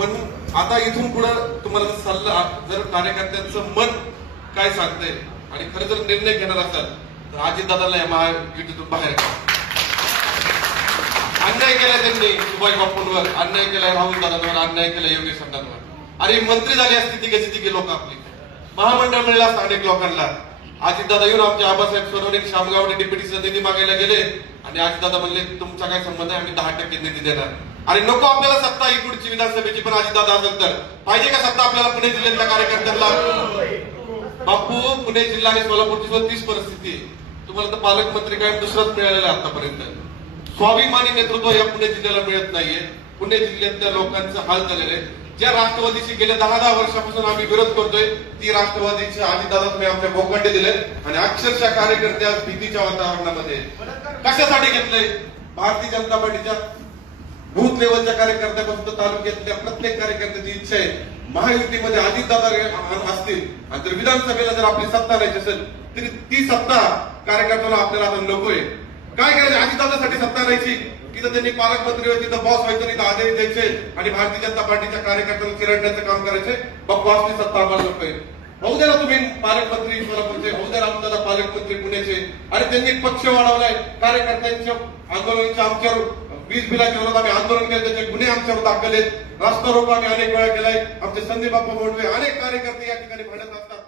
पण आता इथून पुढं तुम्हाला सल्ला जर कार्यकर्त्यांचं मन काय सांगतंय आणि खरं जर निर्णय घेणार असाल तर अजितदादाला या महायुतीतून बाहेर अन्याय केला त्यांनी सुभाष बापूंवर अन्याय केला राहुल दादांवर अन्याय केला योगी अण्णांवर अरे मंत्री झाली असती कशी तिघे लोक आपली. महामंडळ मिळला असतं अनेक लोकांना. अजितदादा येऊन आमचे आबासाहेब सोनवणे शामगावने डिप्युटीचा निधी मागायला गेले आणि अजितदादा म्हणले तुमचा काय संबंध आहे? आम्ही दहा टक्के निधी देणार. आणि नको आपल्याला सत्ता ही पुढची विधानसभेची पण अजितदादा असेल तर. पाहिजे का सत्ता आपल्याला पुणे जिल्ह्यातल्या कार्यकर्त्यांना? बापू पुणे जिल्हा आणि सोलापूरची तीच परिस्थिती आहे. तुम्हाला तर पालकमंत्री काय दुसराच मिळालेला आहे आतापर्यंत. स्वाभिमानी नेतृत्व या पुणे जिल्ह्याला मिळत नाहीये. पुणे जिल्ह्यातल्या लोकांचं हाल झालेले आहे. ज्या राष्ट्रवादीशी गेल्या दहा दहा वर्षापासून आम्ही विरोध करतोय ती राष्ट्रवादीच्या आदिदादा तुम्ही आमच्या भोगंडे दिले आणि अक्षरशः कार्यकर्त्या भीतीच्या वातावरणामध्ये कशासाठी घेतलंय? भारतीय जनता पार्टीच्या बूथ लेवलच्या कार्यकर्त्यापासून तर तालुक्यातल्या प्रत्येक कार्यकर्त्याची इच्छा आहे. महायुतीमध्ये अजितदादा दादा असतील. आणि जर विधानसभेला जर आपली सत्ता राहायची असेल तरी ती सत्ता कार्यकर्त्याला आपल्याला आता नकोय काय करायचं? अजितदादासाठी सत्ता राहायची. तिथं त्यांनी पालकमंत्री व्हायचे तिथं बॉस व्हायचं तिथं आदेश द्यायचे. आणि भारतीय जनता पार्टीच्या कार्यकर्त्यांना चिरडण्याचं काम करायचे. मग बॉसची सत्ता आम्हाला नकोय होऊ द्या तुम्ही पालकमंत्री सोलापूरचे. होऊ द्या रामदादा पालकमंत्री पुण्याचे. आणि त्यांनी पक्ष वाढवलाय. कार्यकर्त्यांच्या आंदोलनाच्या आमच्यावर वीज बिलाच्या विरोधात आम्ही आंदोलन केलं त्याचे गुन्हे आमच्यावर दाखल आहेत. रस्ता रोको आम्ही अनेक वेळा केलाय. आमचे संदीप बाप्पा मोडवे अनेक कार्यकर्ते या ठिकाणी भांडत असतात